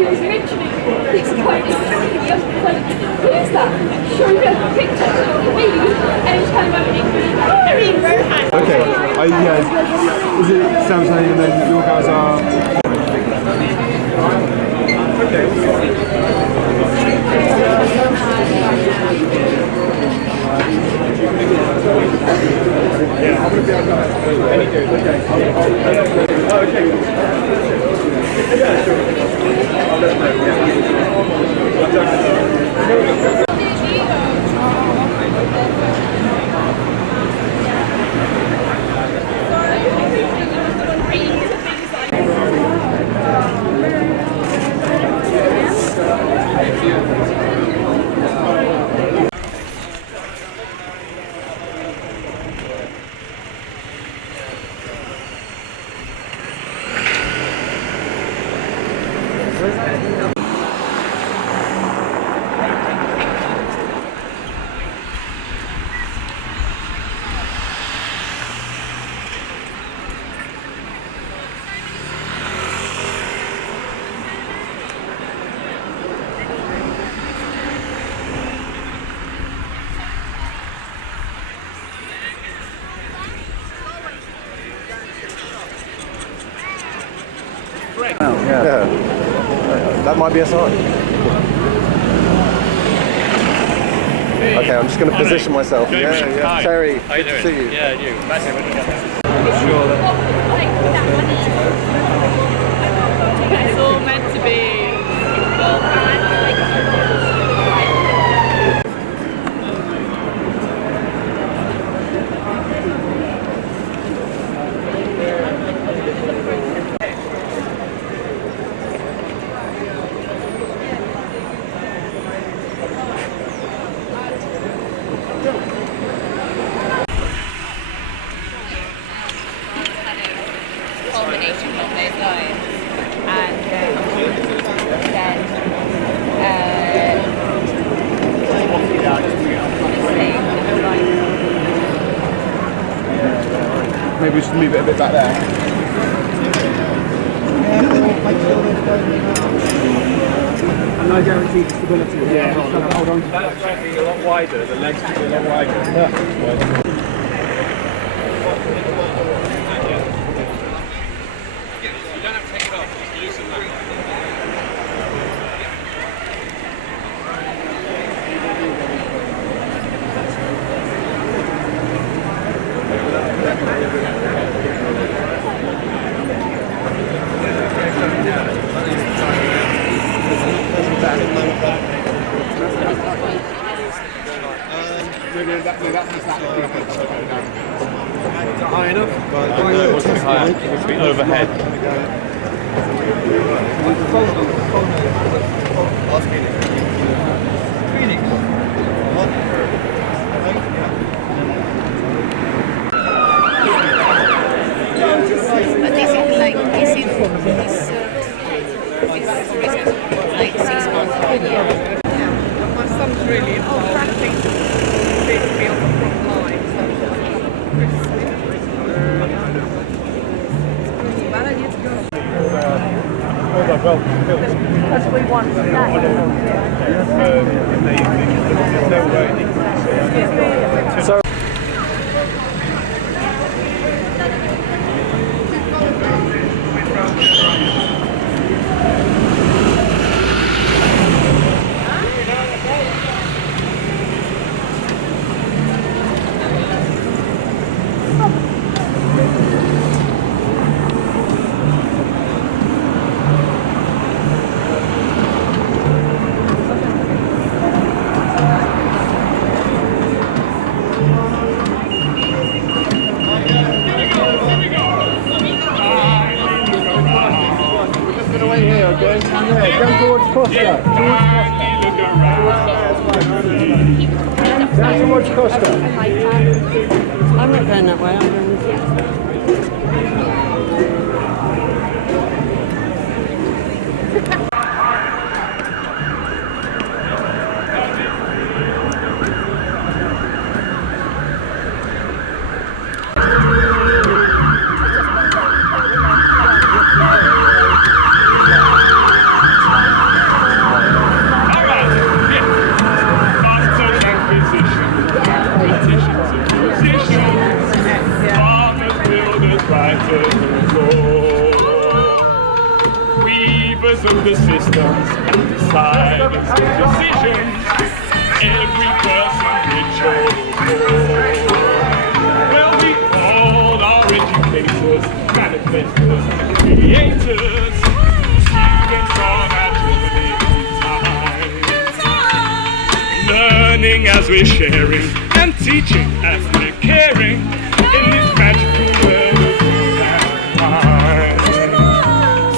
she was mentioning this guy, who's that? Showed her the picture of me, and it was kind of very romance. Okay, is it Sam's name and then your guys are... Yeah, I'm going to be able to... Any good, okay. Oh, okay. Yeah, sure. I'll let them know. Yeah, that might be a sign. Okay, I'm just going to position myself. Yeah. Terry, good to see you. Yeah, you. Imagine when you get there. I'm sure that... It's all meant to be. Culmination of their lives, and Maybe we should move it a bit back there. And I guarantee stability. Yeah, hold on. That's making a lot wider, the legs should be a lot wider. Yeah. High enough? No, it wants to be higher. It wants to be overhead. But is it like, like 6 months or a year? Yeah, my son's really involved. I think he's to be on the front line. That's what we want. So Costa. Down towards Costa. I'm not going that way. I'm going this way. weavers of the systems and deciders of decisions. Every person rich or poor. Well, we all are educators, manifestors, creators, students on our journey through time. Learning as we're sharing and teaching as we're caring in this magical world of mind.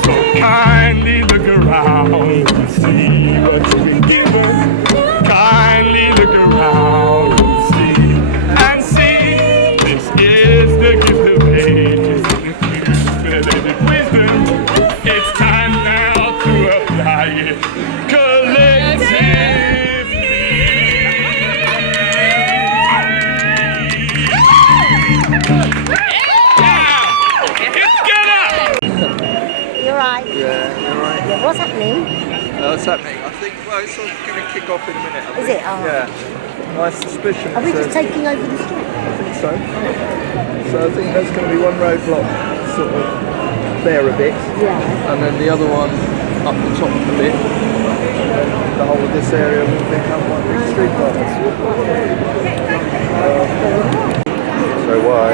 So kindly look around and see what's been given. Kindly look around and see. This is the gift of age, infused wisdom. It's time now to apply it collectively. You're right. Yeah, you're right. Yeah, what's happening? What's happening? I think, well, it's sort of going to kick off in a minute. Is it? Oh. Yeah. My suspicion Are we is just taking over the street? I think so. So I think there's going to be one roadblock sort of there a bit. Yeah. And then the other one up the top a bit. And then the whole of this area will become one big street light. So why?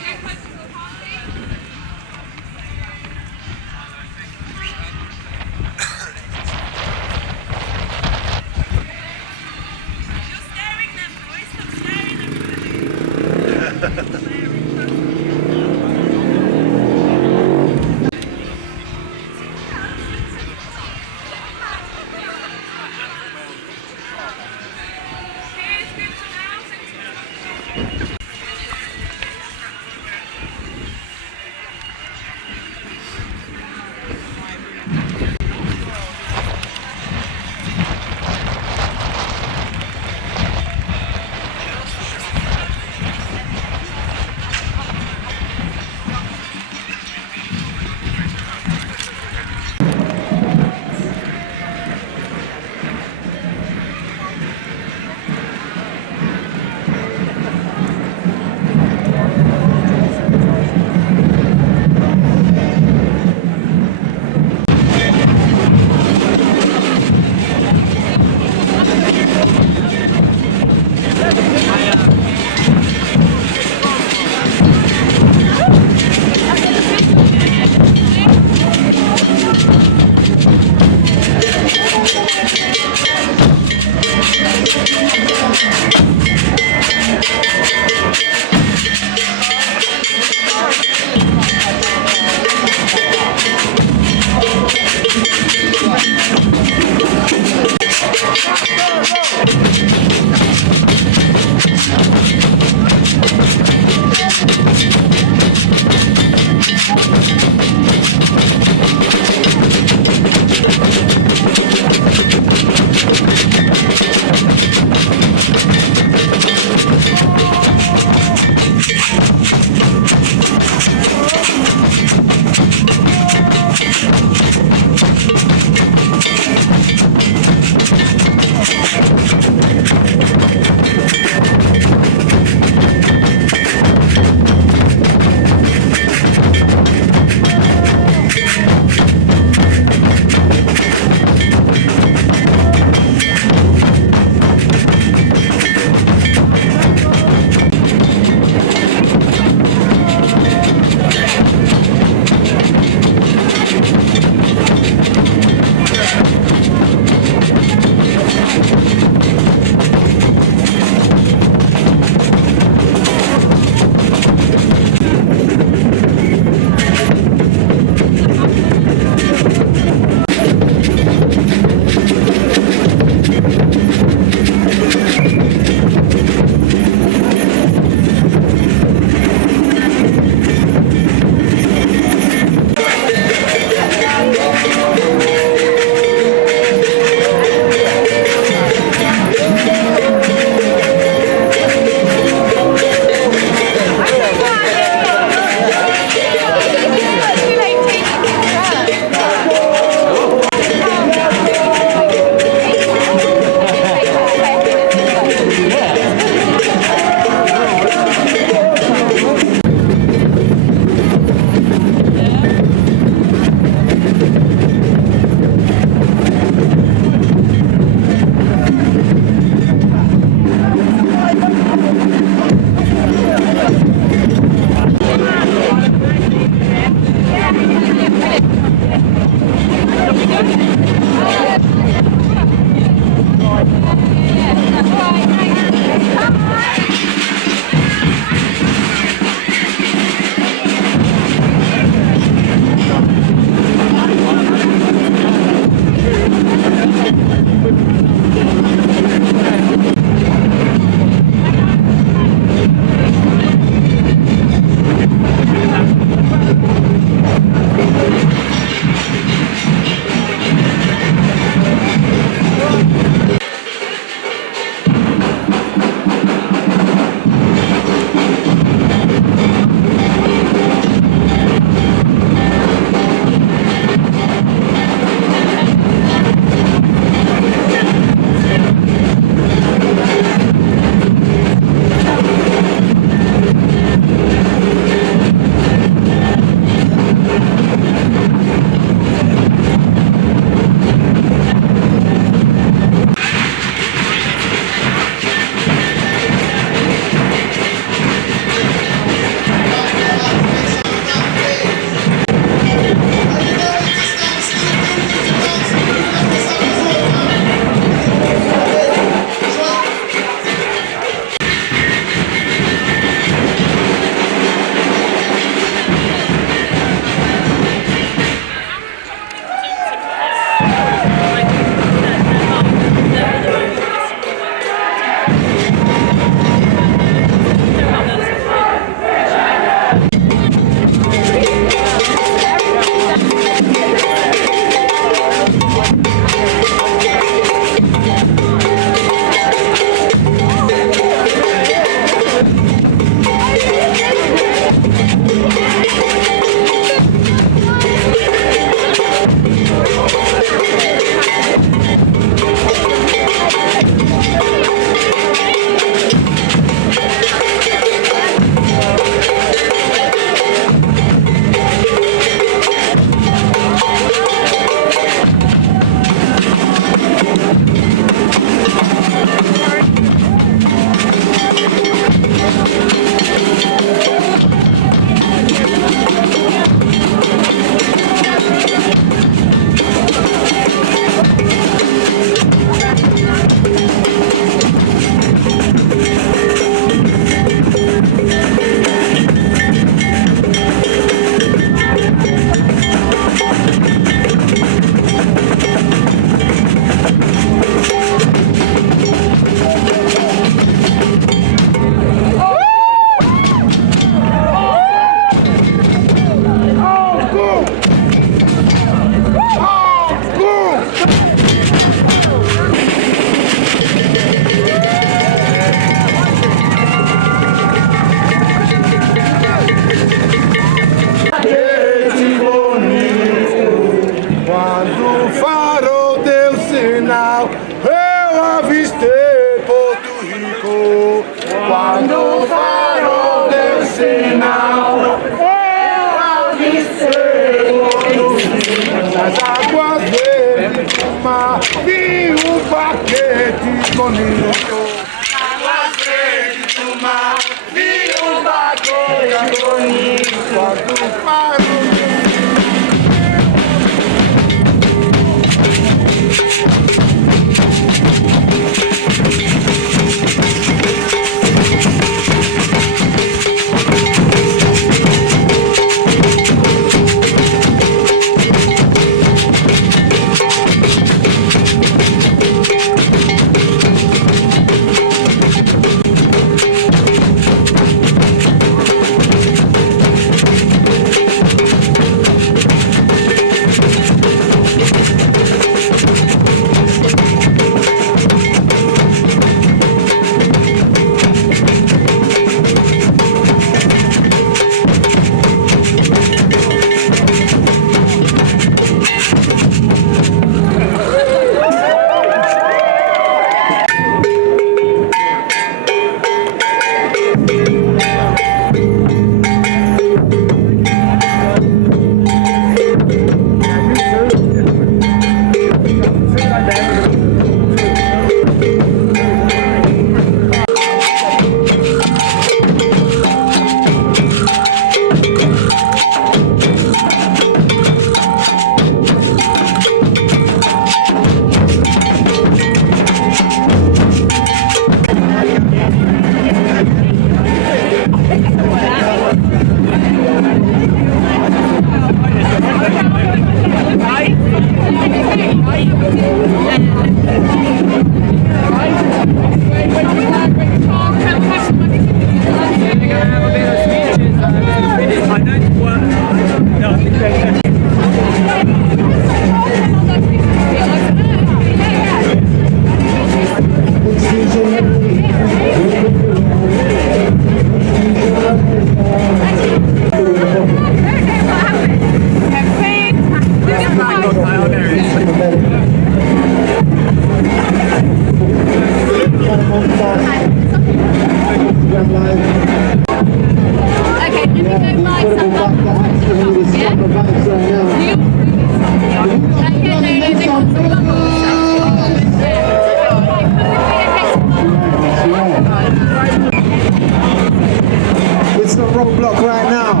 roadblock right now.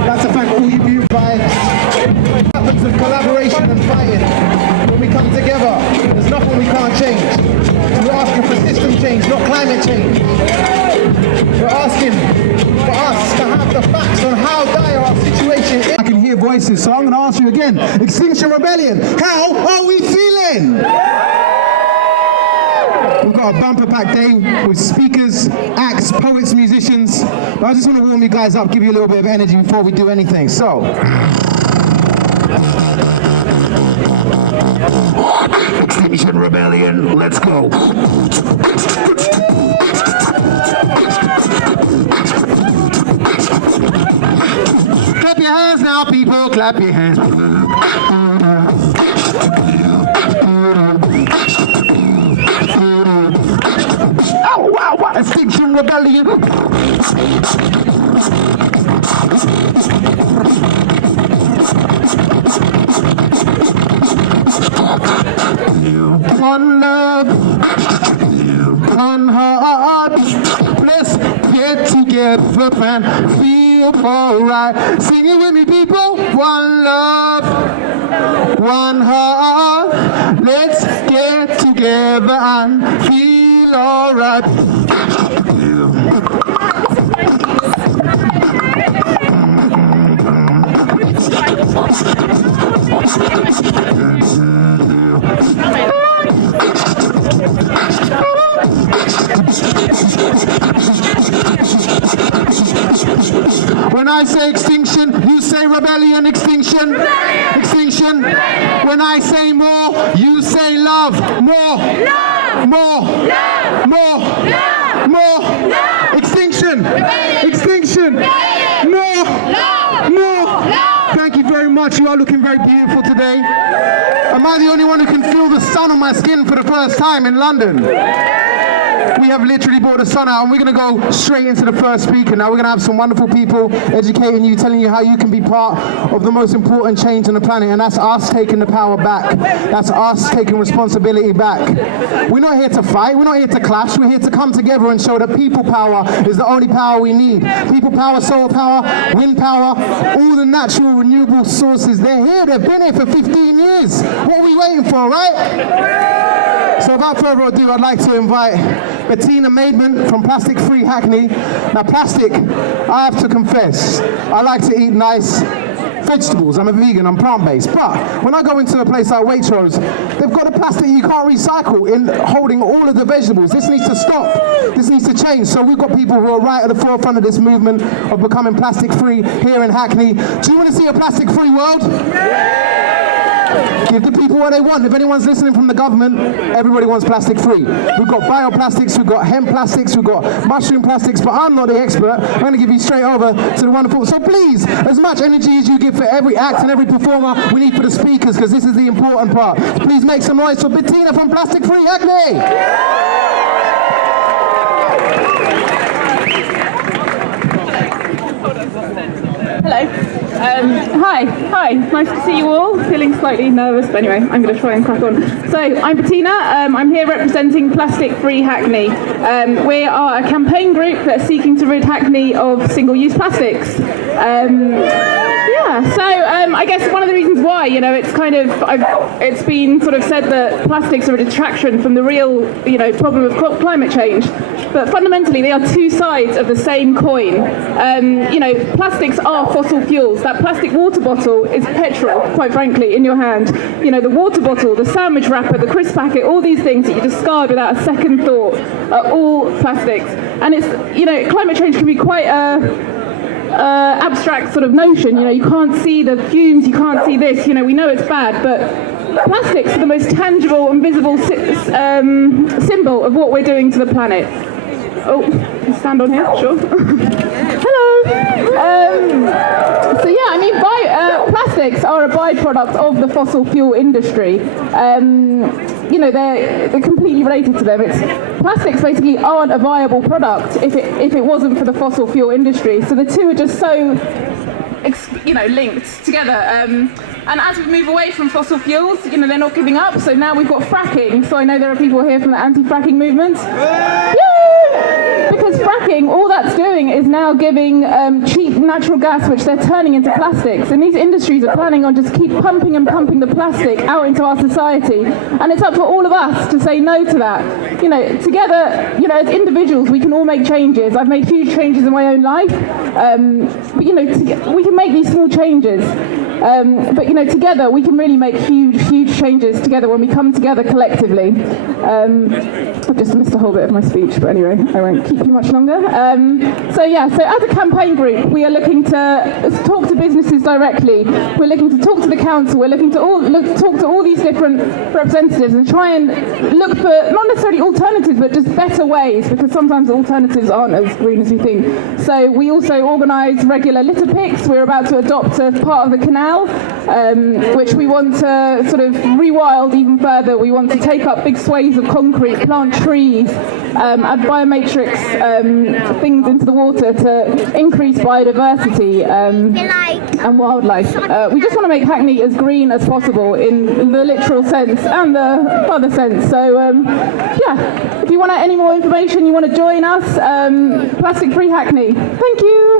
I'd like to thank all you vibes. What happens with collaboration and fighting? When we come together, there's nothing we can't change. We're asking for system change, not climate change. We're asking for us to have the facts on how dire our situation is. I can hear voices, so I'm going to ask you again. Extinction Rebellion, how are we feeling? We've got a bumper pack day with speakers, acts, poets, musicians. But I just want to warm you guys up, give you a little bit of energy before we do anything. So, Extinction Rebellion, let's go. Clap your hands now, people, clap your hands. Oh, wow, wow. Extinction Rebellion. One love, one heart. Let's get together and feel alright. Sing it with me, people. One love, one heart. Let's get together and feel alright. When I say extinction, you say rebellion, extinction, rebellion. Extinction. Rebellion. When I say more, you say love, more, love. More, love. More, love. More, love. Extinction, rebellion. Extinction, rebellion. More, love. More, love. Thank you very much. You are looking very beautiful today. Am I the only one who can feel the sun on my skin for the first time in London? We have literally brought the sun out, and we're going to go straight into the first speaker. Now we're going to have some wonderful people educating you, telling you how you can be part of the most important change on the planet, and that's us taking the power back. That's us taking responsibility back. We're not here to fight, we're not here to clash, we're here to come together and show that people power is the only power we need. People power, solar power, wind power, all the natural renewable sources, they're here, they've been here for 15 years. What are we waiting for, right? So without further ado, I'd like to invite Bettina Maidman from Plastic Free Hackney. Now plastic, I have to confess, I like to eat nice vegetables. I'm a vegan, I'm plant-based. But when I go into a place like Waitrose, they've got a plastic you can't recycle in holding all of the vegetables. This needs to stop. This needs to change. So we've got people who are right at the forefront of this movement of becoming plastic-free here in Hackney. Do you want to see a plastic-free world? Give the people what they want. If anyone's listening from the government, everybody wants plastic free. We've got bioplastics, we've got hemp plastics, we've got mushroom plastics, but I'm not the expert. I'm going to give you straight over to the wonderful. So please, as much energy as you give for every act and every performer, we need for the speakers, because this is the important part. Please make some noise for Bettina from Plastic Free Hackney. Hello. Hi, nice to see you all. Feeling slightly nervous, but anyway, I'm going to try and crack on. So, I'm Bettina. I'm here representing Plastic Free Hackney. We are a campaign group that are seeking to rid Hackney of single-use plastics. I guess one of the reasons why, it's been sort of said that plastics are a distraction from the real, problem of climate change. But fundamentally, they are two sides of the same coin. Plastics are fossil fuels. That plastic water bottle is petrol, quite frankly, in your hand. The water bottle, the sandwich wrapper, the crisp packet, all these things that you discard without a second thought are all plastics. And it's, climate change can be quite abstract sort of notion. You can't see the fumes, you can't see this. We know it's bad, but plastics are the most tangible and visible symbol of what we're doing to the planet. Oh, stand on here, sure. Hello. Plastics are a byproduct of the fossil fuel industry. They're completely related to them. Plastics basically aren't a viable product if it wasn't for the fossil fuel industry. So the two are just so linked together. And as we move away from fossil fuels, they're not giving up. So now we've got fracking. So I know there are people here from the anti-fracking movement. Because fracking, all that's doing is now giving cheap natural gas, which they're turning into plastics. And these industries are planning on just keep pumping and pumping the plastic out into our society. And it's up to all of us to say no to that. Together, as individuals, we can all make changes. I've made huge changes in my own life. But we can make these small changes. But together we can really make huge changes together when we come together collectively. I've just missed a whole bit of my speech, but anyway, I won't keep you much longer. So as a campaign group, we are looking to talk to businesses directly. We're looking to talk to the council. We're looking to talk to all these different representatives and try and look for not necessarily alternatives, but just better ways, because sometimes the alternatives aren't as green as we think. So we also organise regular litter picks. We're about to adopt a part of the canal, which we want to sort of rewild even further. We want to take up big swathes of concrete, plant trees, add biomatrix things into the water to increase biodiversity and wildlife. We just want to make Hackney as green as possible in the literal sense and the other sense. So if you want any more information, you want to join us, Plastic Free Hackney. Thank you.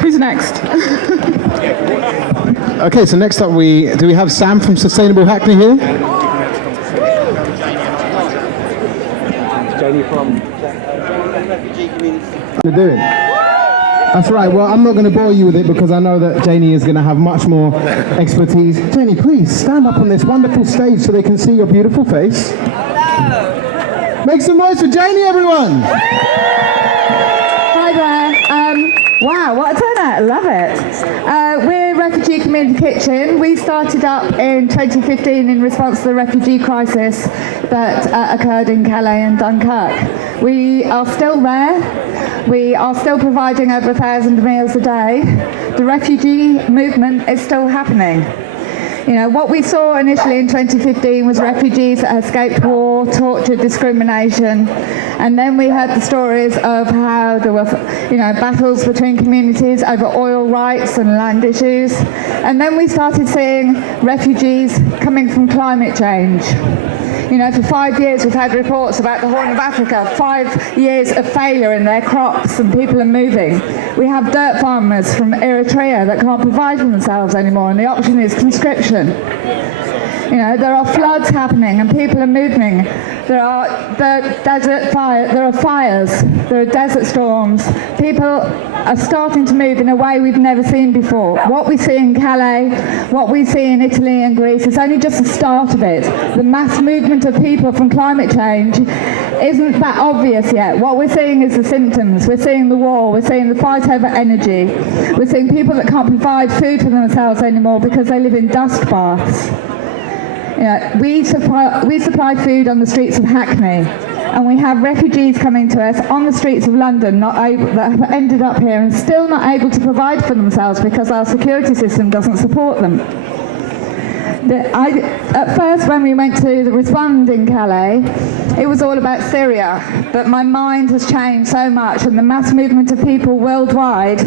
Who's next? Okay, so next up do we have Sam from Sustainable Hackney here? Janie from refugee community. What are you doing? That's right. Well, I'm not going to bore you with it because I know that Janie is going to have much more expertise. Janie, please stand up on this wonderful stage so they can see your beautiful face. Hello. Make some noise for Janie, everyone. Hi there. Wow, what a turnout. I love it. We're Refugee Community Kitchen. We started up in 2015 in response to the refugee crisis that occurred in Calais and Dunkirk. We are still there. We are still providing over 1,000 meals a day. the refugee movement is still happening. You know, what we saw initially in 2015 was refugees that escaped war, torture, discrimination, and then we heard the stories of how there were, you know, battles between communities over oil rights and land issues, and then we started seeing refugees coming from climate change. You know, for 5 years we've had reports about the Horn of Africa, 5 years of failure in their crops and people are moving. We have dirt farmers from Eritrea that can't provide for themselves anymore and the option is conscription. You know, there are floods happening and people are moving. There are fires, there are desert storms. People are starting to move in a way we've never seen before. What we see in Calais, what we see in Italy and Greece is only just the start of it. The mass movement of people from climate change isn't that obvious yet. What we're seeing is the symptoms. We're seeing the war, we're seeing the fight over energy. We're seeing people that can't provide food for themselves anymore because they live in dust baths. You know, we supply food on the streets of Hackney, and we have refugees coming to us on the streets of London that have ended up here and still not able to provide for themselves because our security system doesn't support them. At first, when we went to the Respond in Calais, it was all about Syria, but my mind has changed so much, and the mass movement of people worldwide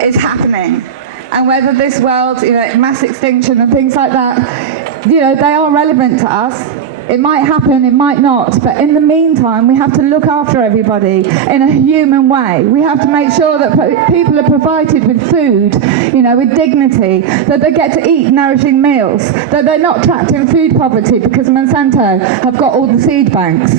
is happening. And whether this world, you know, mass extinction and things like that, you know, they are relevant to us. It might happen, it might not, but in the meantime, we have to look after everybody in a human way. We have to make sure that people are provided with food, you know, with dignity, that they get to eat nourishing meals, that they're not trapped in food poverty because Monsanto have got all the seed banks.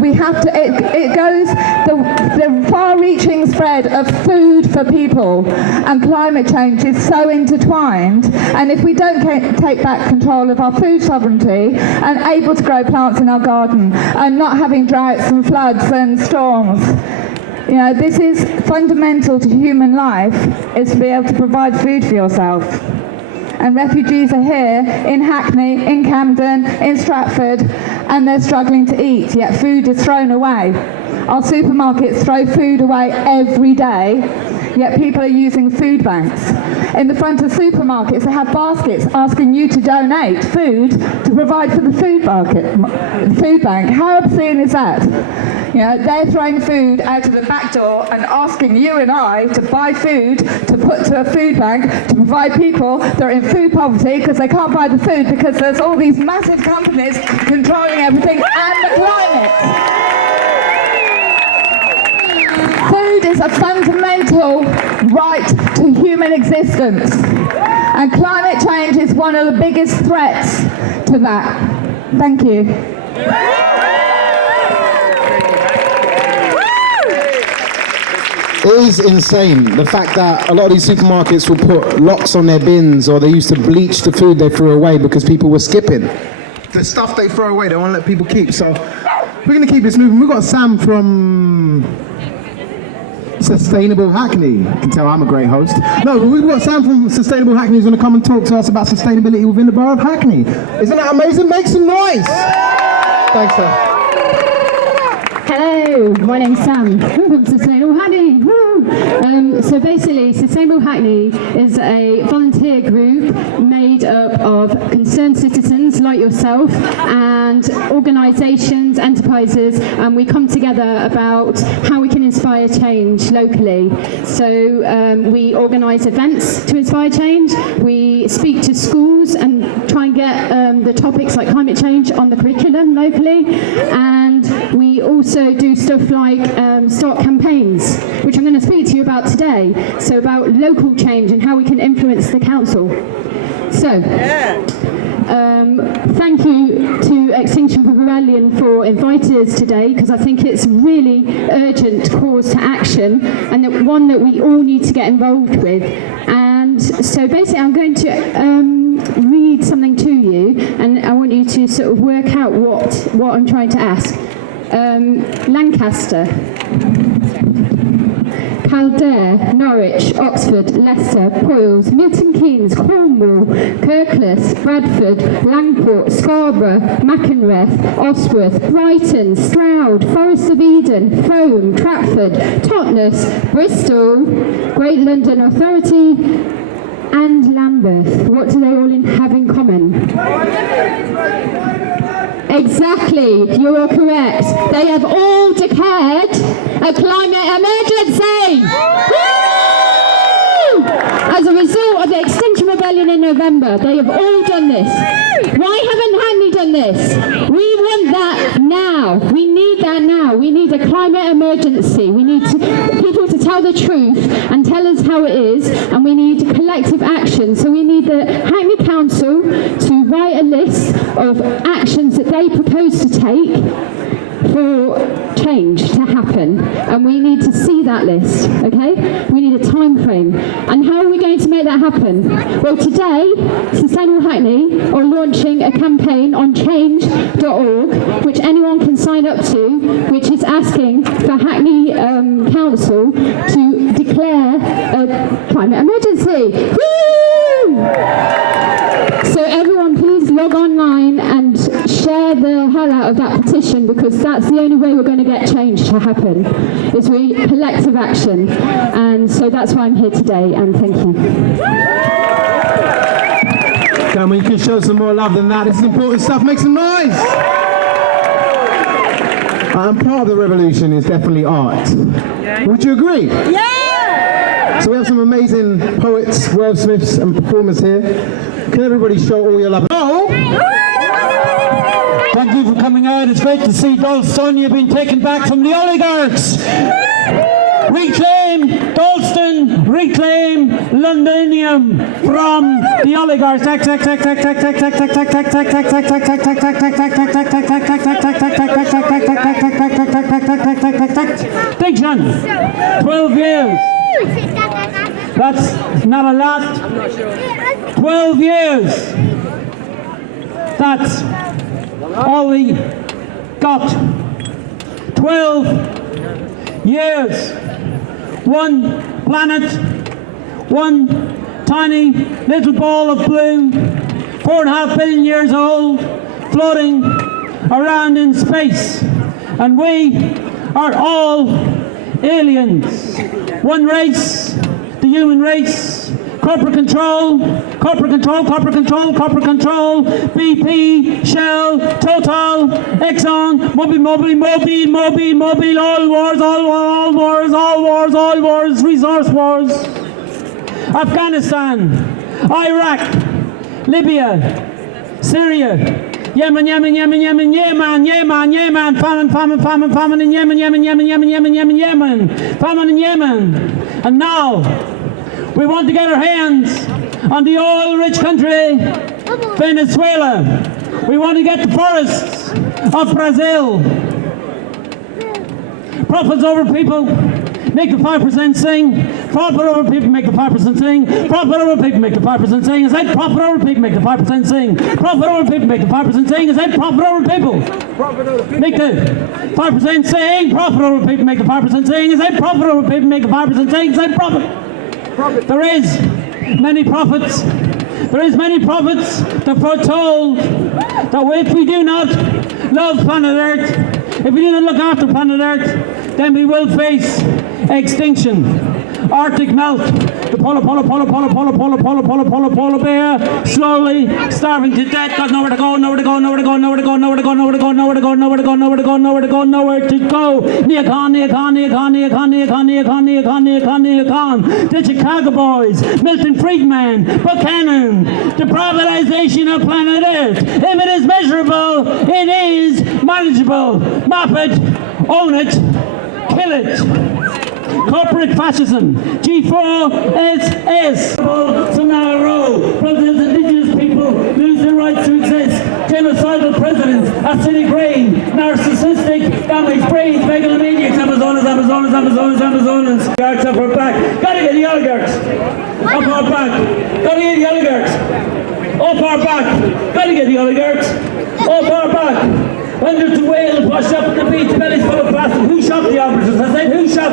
We have to, it goes, the far-reaching spread of food for people and climate change is so intertwined, and if we don't take back control of our food sovereignty and able to grow plants in our garden and not having droughts and floods and storms, you know, this is fundamental to human life, is to be able to provide food for yourself. And refugees are here in Hackney, in Camden, in Stratford, and they're struggling to eat, yet food is thrown away. Our supermarkets throw food away every day, yet people are using food banks. In the front of supermarkets, they have baskets asking you to donate food to provide for the food bank. How obscene is that? You know, they're throwing food out of the back door and asking you and I to buy food to put to a food bank to provide people that are in food poverty because they can't buy the food because there's all these massive companies controlling everything and the climate. Food is a fundamental right to human existence, and climate change is one of the biggest threats to that. Thank you. It is insane, the fact that a lot of these supermarkets will put locks on their bins, or they used to bleach the food they threw away because people were skipping. The stuff they throw away, they won't let people keep. So we're going to keep this moving. We've got Sam from Sustainable Hackney. You can tell I'm a great host. No, but we've got Sam from Sustainable Hackney who's going to come and talk to us about sustainability within the borough of Hackney. Isn't that amazing? Make some noise! Thanks, sir. Hello, my name's Sam from Sustainable Hackney. So basically, Sustainable Hackney is a volunteer group made up of concerned citizens like yourself and organisations, enterprises, and we come together about how we can inspire change locally. So we organise events to inspire change, we speak to schools and try and get the topics like climate change on the curriculum locally, and we also do stuff like start campaigns, which I'm going to speak to you about today, so about local change and how we can influence the council. So, thank you to Extinction Rebellion for inviting us today, because I think it's really urgent cause to action, and that one that we all need to get involved with. And so basically I'm going to read something to you, and I want you to sort of work out what I'm trying to ask. Lancaster. Kildare, Norwich, Oxford, Leicester, Poyles, Milton Keynes, Cornwall, Kirklees, Bradford, Langport, Scarborough, Macenreth, Osworth, Brighton, Stroud, Forest of Eden, Frome, Tratford, Totnes, Bristol, Great London Authority, and Lambeth. What do they all have in common? Exactly, you are correct. They have all declared a climate emergency! Woo! As a result of the Extinction Rebellion in November, they have all done this. Why haven't Hackney done this? We want that now. We need that now. We need a climate emergency. We need people to tell the truth and tell us how it is, and we need collective action. So we need the Hackney Council to write a list of actions that they propose to take for change to happen, and we need to see that list, okay? We need a time frame. And how are we going to make that happen? Well, today, Sustainable Hackney are launching a campaign on change.org, which anyone can sign up to, which is asking for Hackney Council to declare a climate emergency. Woo! So everyone, please log online and share the hell out of that petition, because that's the only way we're going to get change to happen, is collective action. And so that's why I'm here today, and thank you. Come on, you can show some more love than that. This is important stuff. Make some noise! And part of the revolution is definitely art. Would you agree? Yeah! So we have some amazing poets, wordsmiths and performers here. Can everybody show all your love? Oh! Thank you for coming out. It's great to see Dalston. You've been taken back from the oligarchs. Reclaim Dalston, reclaim Londinium from the oligarchs. Extinction. 12 years. That's not a lot. 12 years. That's all we got. 12 years. One planet, one tiny little ball of blue, 4.5 billion years old, floating around in space. And we are all aliens. One race, the human race. Corporate control, corporate control, corporate control, corporate control, BP, Shell, Total, Exxon, Mobil, all wars, all wars, resource wars. Afghanistan, Iraq, Libya, Syria, Yemen, famine in Yemen, famine in Yemen. And now, we want to get our hands on the oil-rich country, Venezuela. We want to get the forests of Brazil. Profits over people, make the 5% sing. Profit over people, make the 5% sing. Profit over people, make the 5% sing. Is that profit over people, make the 5% sing. Profit over people, make the 5% sing. Is that profit over people? Make the 5% sing. Profit over people, make the 5% sing. Is that profit over people, make the 5% sing. Is that profit? There is many prophets. There is many prophets that foretold that if we do not love planet Earth, if we do not look after planet Earth, then we will face extinction. Arctic melt, the polar bear, slowly starving to death, got nowhere to go, nowhere to go. The Chicago Boys, Milton Friedman, Buchanan, the privatization of planet Earth. If it is measurable, it is manageable. Map it, own it, kill it. Corporate fascism, G4SS, Sonaro, Presidents of indigenous people lose their rights to exist, genocidal presidents, acidic rain, narcissistic, damaged brains, megalomaniacs, Amazonas. Oligarchs off our back, gotta get the oligarchs off our back, gotta get the oligarchs off our back, gotta get the oligarchs off our back. Hundreds of whales washed up at the beach, bellies full of plastic. Who shot the operatives? I said, who shot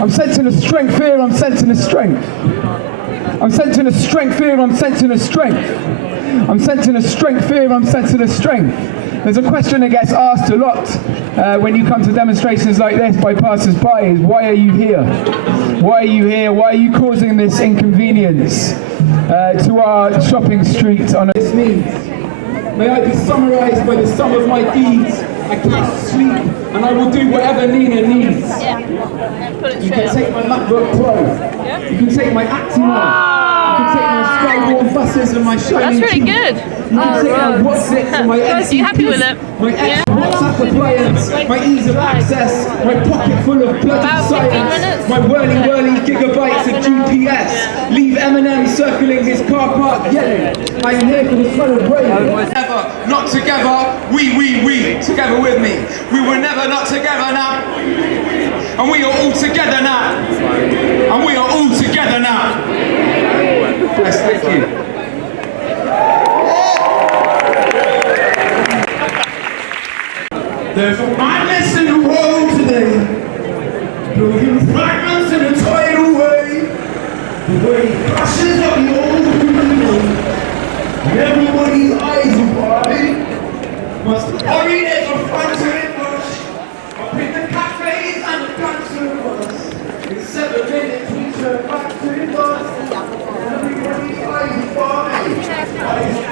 I'm sensing a strength here, I'm sensing a strength. I'm sensing a strength here, I'm sensing a strength. I'm sensing a strength here, I'm sensing a strength. There's a question that gets asked a lot when you come to demonstrations like this by passers-by is, why are you here? Why are you here? Why are you causing this inconvenience to our shopping street on this means? May I be summarised by the sum of my deeds. I cannot sleep, and I will do whatever Nina needs. You can take my MacBook Pro. You can take my Actimel. You can take my sky-worn buses and my shining That's really teeth. good. You can take my WhatsApp and my Guys, are you happy with it? My WhatsApp appliance, my ease of access, my pocket full of bloody About 15 science, minutes. my whirly gigabytes of GPS. Leave Eminem circling his car park yelling, I'm here for the smell of rain. Never not together, we, together with me. We were never not together now. And we are all together now. And we are all together now. Yes, thank you. There's a madness in the world today, broken fragments in a tidal wave. The wave crashes up the old window, and everybody's eyes are wide. Must hurry, there's a frantic rush up in the cafes and the cancer bus. In 7 minutes we turn back to the bus, and everybody's eyes are wide.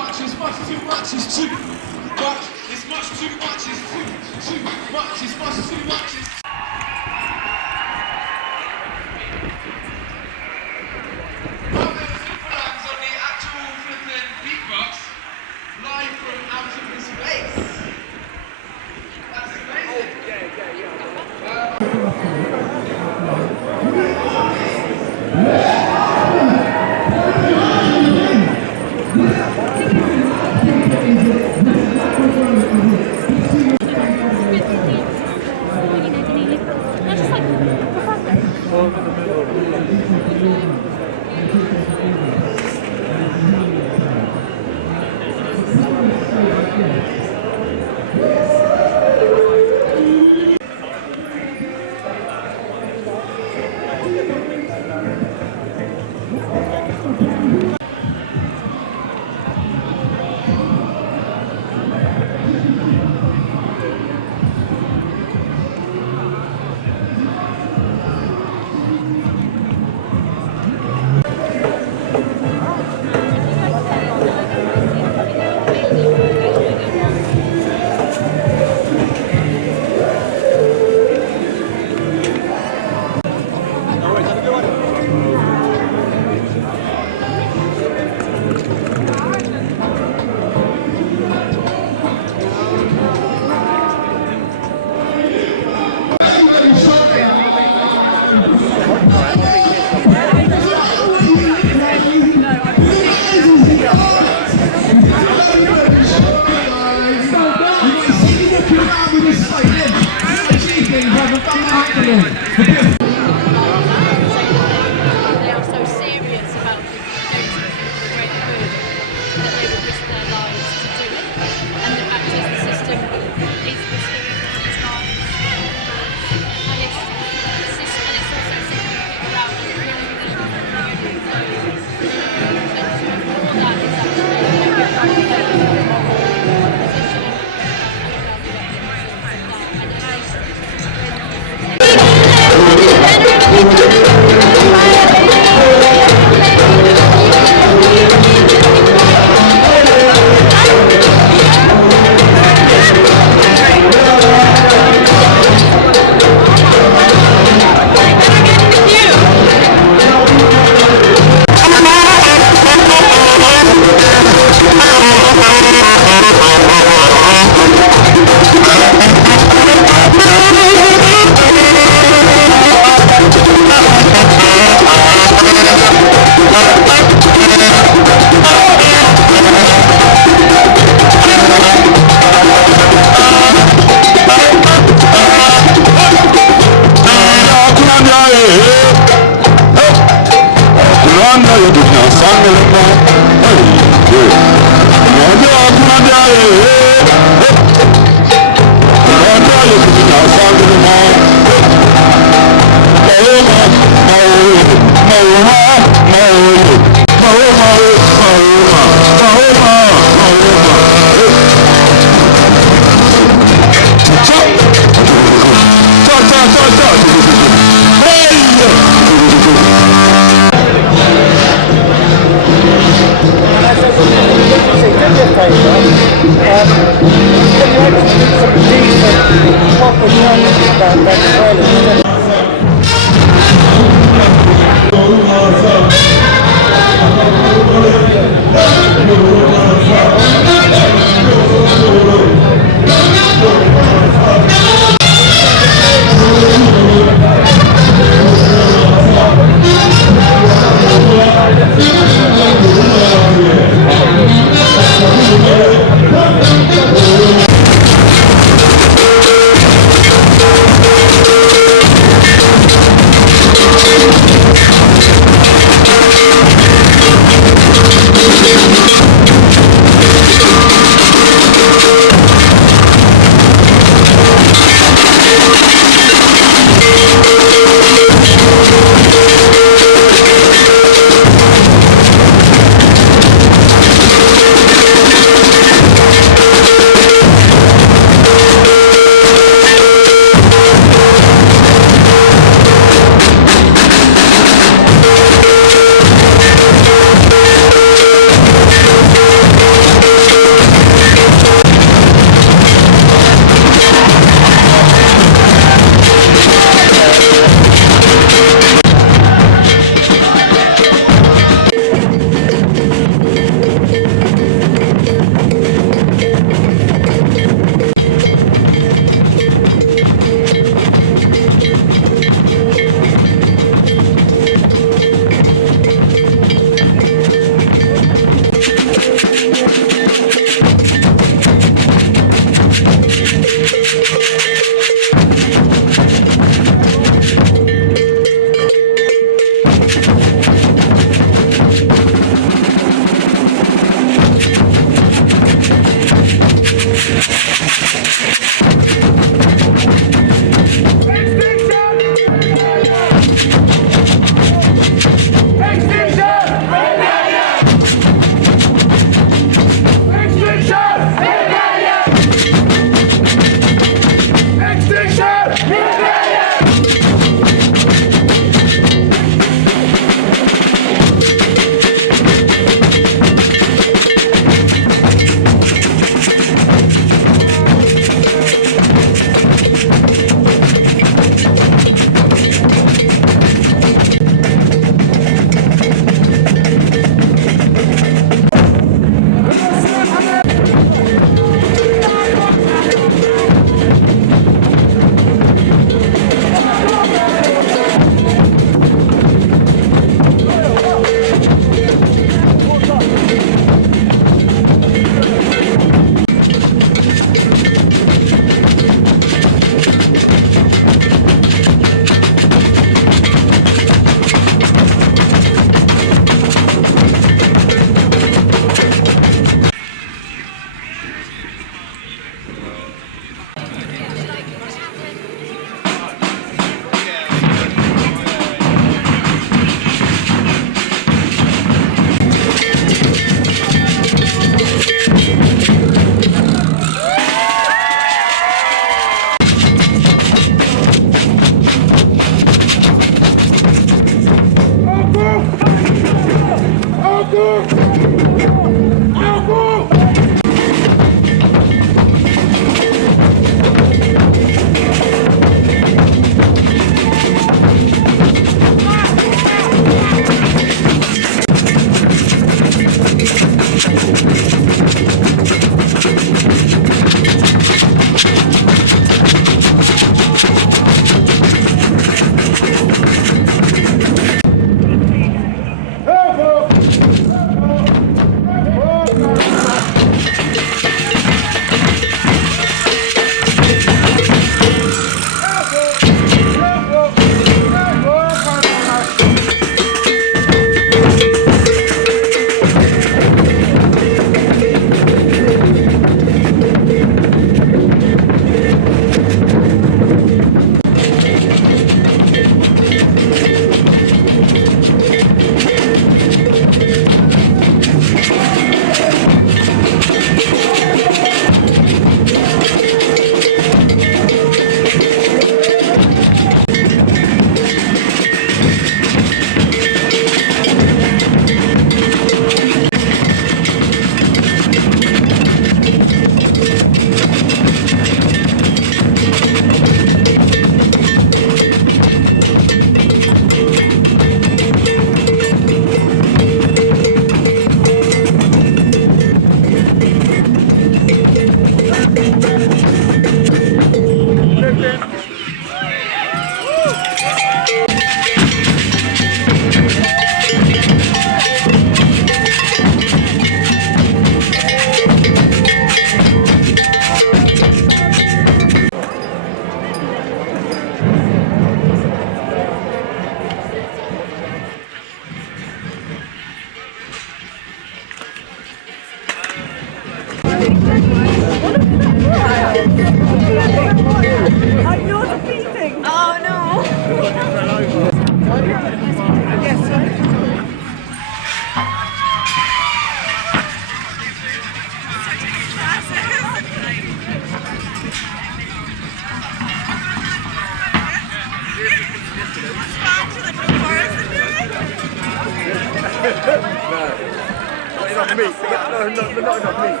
enough meat. No, not enough meat.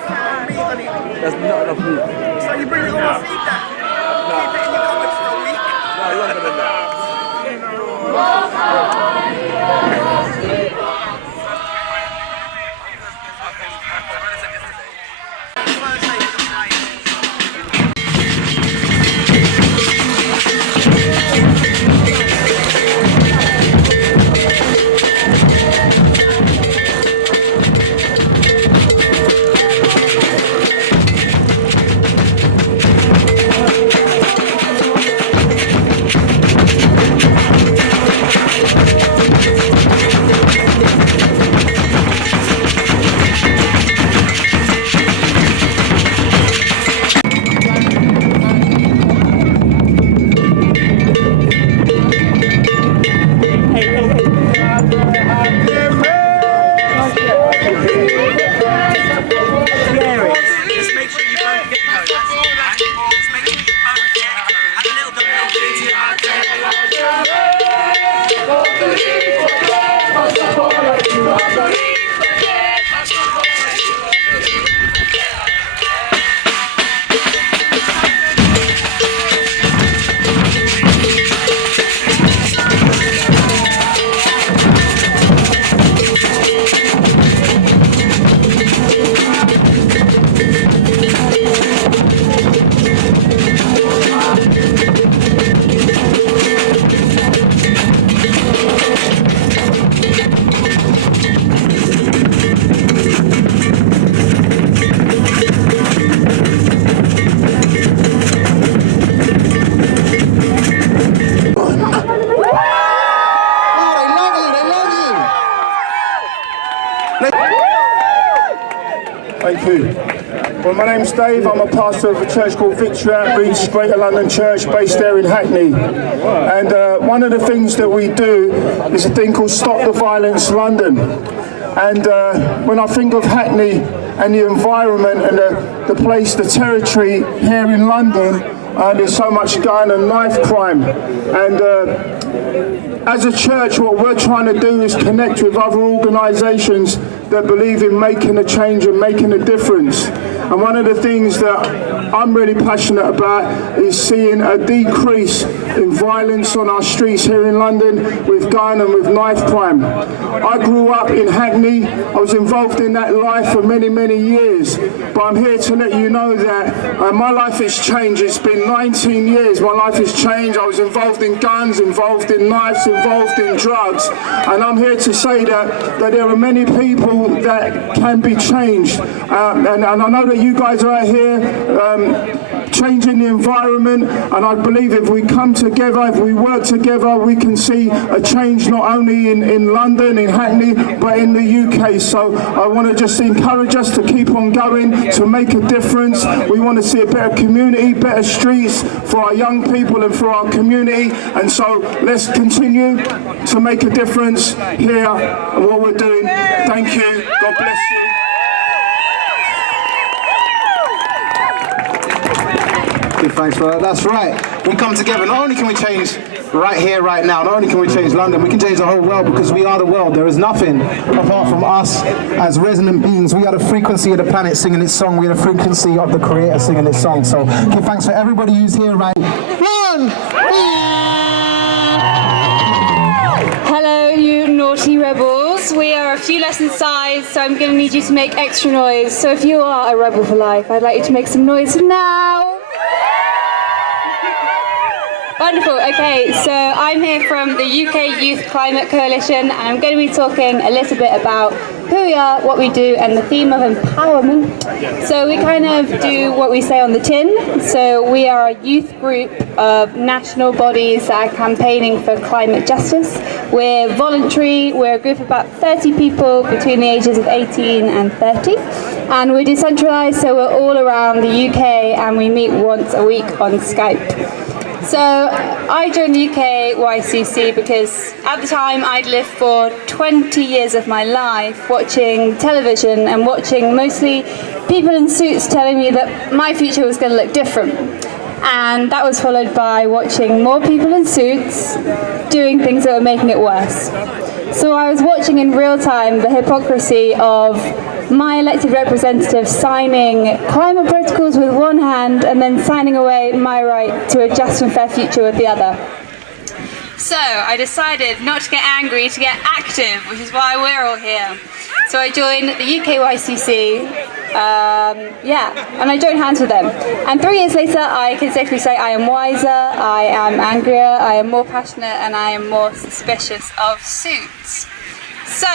That's not enough meat. So you bring it over and feed that? No. Keep it in your cupboard for a week? No, longer than that. Thank you. Well, my name's Dave. I'm a pastor of a church called Victory Outreach, Greater London Church, based there in Hackney. And one of the things that we do is a thing called Stop the Violence London. And when I think of Hackney and the environment and the place, the territory here in London, there's so much gun and knife crime. And as a church, what we're trying to do is connect with other organisations that believe in making a change and making a difference. And one of the things that I'm really passionate about is seeing a decrease in violence on our streets here in London with gun and with knife crime. I grew up in Hackney. I was involved in that life for many, many years. But I'm here to let you know that my life has changed. It's been 19 years. My life has changed. I was involved in guns, involved in knives, involved in drugs. And I'm here to say that there are many people that can be changed. And I know that you guys are out here changing the environment, and I believe if we come together, if we work together, we can see a change not only in London, in Hackney, but in the UK. So I want to just encourage us to keep on going, to make a difference. We want to see a better community, better streets for our young people and for our community. And so let's continue to make a difference here and what we're doing. Thank you. God bless you. Thanks for that. That's right. We come together. Not only can we change right here, right now, not only can we change London, we can change the whole world, because we are the world. There is nothing apart from us as resonant beings. We are the frequency of the planet singing its song. We are the frequency of the Creator singing its song. So give thanks for everybody who's here right now. Hello, you naughty rebels. We are a few less in size, so I'm going to need you to make extra noise. So if you are a rebel for life, I'd like you to make some noise now. Wonderful. Okay, so I'm here from the UK Youth Climate Coalition, and I'm going to be talking a little bit about who we are, what we do, and the theme of empowerment. So we kind of do what we say on the tin. So we are a youth group of national bodies that are campaigning for climate justice. We're voluntary. We're a group of about 30 people between the ages of 18 and 30. And we're decentralised, so we're all around the UK, and we meet once a week on Skype. So I joined the UK YCC because at the time I'd lived for 20 years of my life watching television and watching mostly people in suits telling me that my future was going to look different. And that was followed by watching more people in suits doing things that were making it worse. So I was watching in real time the hypocrisy of my elected representative signing climate protocols with one hand and then signing away my right to a just and fair future with the other. So I decided not to get angry, to get active, which is why we're all here. So I joined the UKYCC, and I joined hands with them. And 3 years later, I can safely say I am wiser, I am angrier, I am more passionate, and I am more suspicious of suits. So,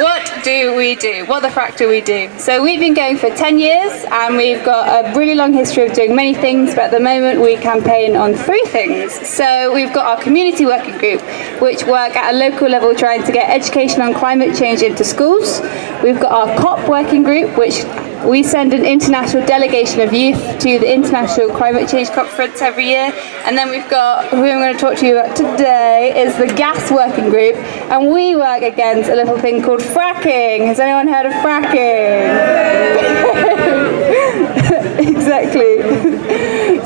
what do we do? What the frack do we do? So we've been going for 10 years and we've got a really long history of doing many things, but at the moment we campaign on 3 things. So we've got our community working group, which work at a local level trying to get education on climate change into schools. We've got our COP working group, which we send an international delegation of youth to the International Climate Change Conference every year. And then we've got, who I'm going to talk to you about today, is the gas working group. And we work against a little thing called fracking. Has anyone heard of fracking? Exactly.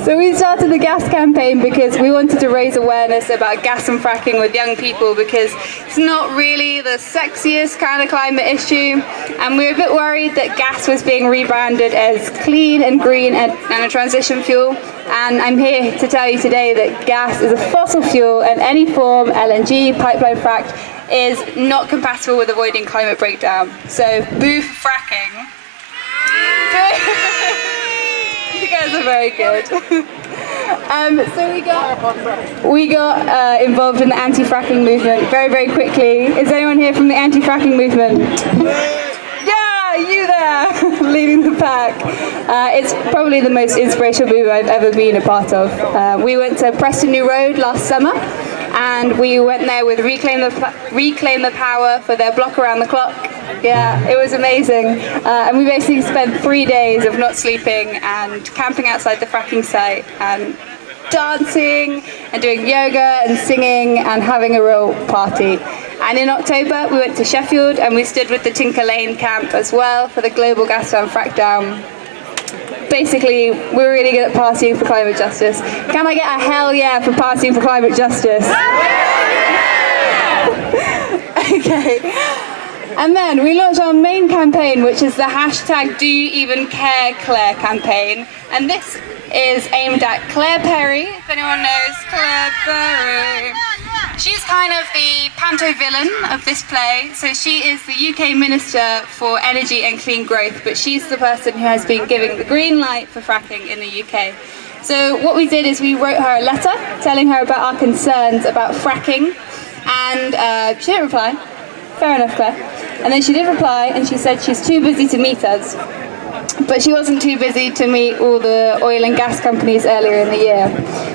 So we started the gas campaign because we wanted to raise awareness about gas and fracking with young people, because it's not really the sexiest kind of climate issue, and we were a bit worried that gas was being rebranded as clean and green and a transition fuel. And I'm here to tell you today that gas is a fossil fuel, and any form, LNG, pipeline fracked, is not compatible with avoiding climate breakdown. So boo for fracking. You guys are very good. So we got involved in the anti-fracking movement very, very quickly. Is anyone here from the anti-fracking movement? Yeah, you there, leading the pack. It's probably the most inspirational movement I've ever been a part of. We went to Preston New Road last summer, and we went there with Reclaim the Power for their block around the clock. Yeah, it was amazing. And we basically spent 3 days of not sleeping and camping outside the fracking site and dancing and doing yoga and singing and having a real party. And in October, we went to Sheffield and we stood with the Tinker Lane camp as well for the Global Gas Down Frack Down. Basically, we're really good at partying for climate justice. Can I get a hell yeah for partying for climate justice? Okay. And then we launched our main campaign, which is the hashtag Do You Even Care Claire campaign. And this is aimed at Claire Perry, if anyone knows Claire Perry. She's kind of the panto villain of this play. So she is the UK Minister for Energy and Clean Growth, but she's the person who has been giving the green light for fracking in the UK. So what we did is we wrote her a letter telling her about our concerns about fracking, and she didn't reply. Fair enough, Claire. And then she did reply, and she said she's too busy to meet us. But she wasn't too busy to meet all the oil and gas companies earlier in the year.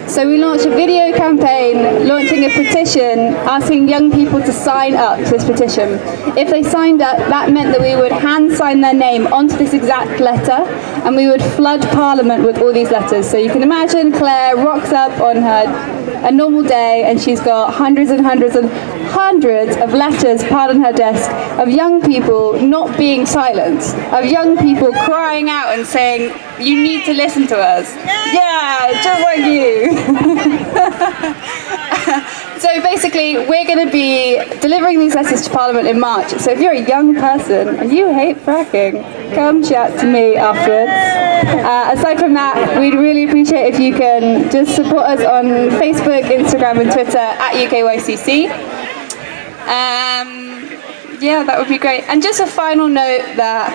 So we launched a video campaign, launching a petition, asking young people to sign up to this petition. If they signed up, that meant that we would hand sign their name onto this exact letter, and we would flood Parliament with all these letters. So you can imagine Claire rocks up on a normal day, and she's got hundreds and hundreds and hundreds of letters piled on her desk of young people not being silent, of young people crying out and saying, you need to listen to us. Yeah, just like you. So basically, we're going to be delivering these letters to Parliament in March. So if you're a young person and you hate fracking, come chat to me afterwards. Aside from that, we'd really appreciate if you can just support us on Facebook, Instagram and Twitter at UKYCC. Yeah, that would be great. And just a final note that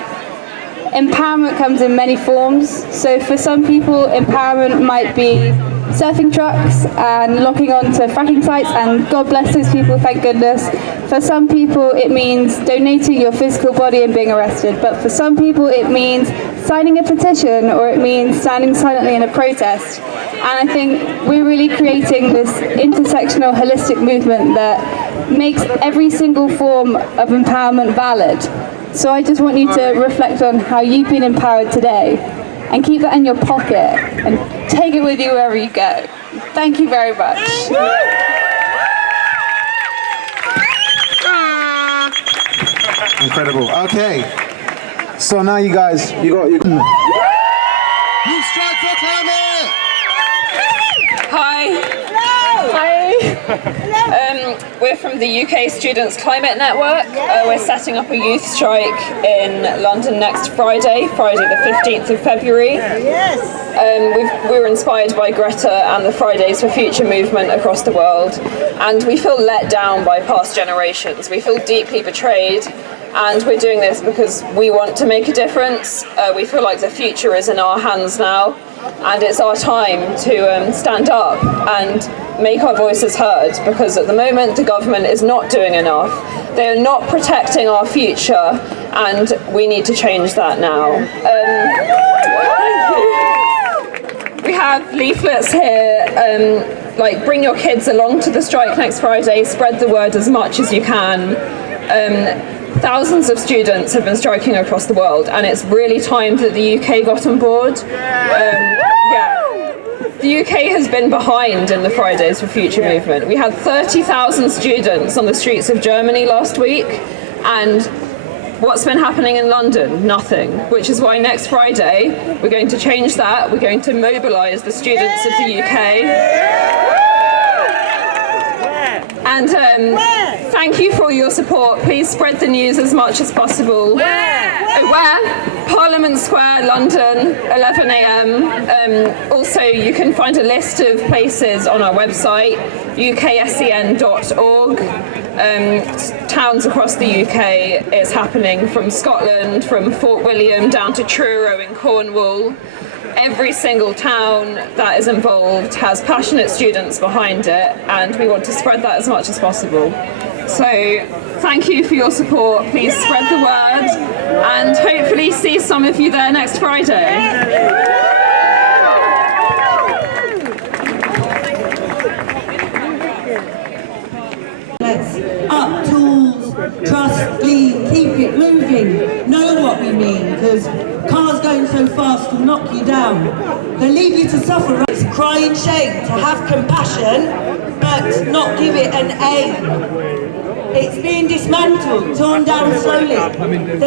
empowerment comes in many forms. So for some people, empowerment might be surfing trucks and locking on to fracking sites, and God bless those people, thank goodness. For some people, it means donating your physical body and being arrested. But for some people, it means signing a petition, or it means standing silently in a protest. And I think we're really creating this intersectional, holistic movement that makes every single form of empowerment valid. So I just want you to reflect on how you've been empowered today, and keep that in your pocket and take it with you wherever you go. Thank you very much. Incredible. Okay. So now you guys, you strive for climate! Hi. Hi. We're from the UK Students' Climate Network. We're setting up a youth strike in London next Friday the 15th of February. We were inspired by Greta and the Fridays for Future movement across the world, and we feel let down by past generations. We feel deeply betrayed, and we're doing this because we want to make a difference. We feel like the future is in our hands now, and it's our time to stand up and make our voices heard, because at the moment the government is not doing enough. They are not protecting our future, and we need to change that now. We have leaflets here, like bring your kids along to the strike next Friday, spread the word as much as you can. Thousands of students have been striking across the world, and it's really time that the UK got on board. The UK has been behind in the Fridays for Future movement. We had 30,000 students on the streets of Germany last week, and what's been happening in London? Nothing. Which is why next Friday we're going to change that. We're going to mobilise the students of the UK. And thank you for your support. Please spread the news as much as possible. Where? Parliament Square, London, 11 a.m. Also, you can find a list of places on our website, ukscn.org. Towns across the UK. It's happening from Scotland, from Fort William down to Truro in Cornwall. Every single town that is involved has passionate students behind it, and we want to spread that as much as possible. So thank you for your support. Please spread the word, and hopefully see some of you there next Friday. Up tools, trust, lead, keep it moving. Know what we mean, because cars going so fast will knock you down. They leave you to suffer. It's crying shame to have compassion, but not give it an aim. It's being dismantled, torn down slowly. There's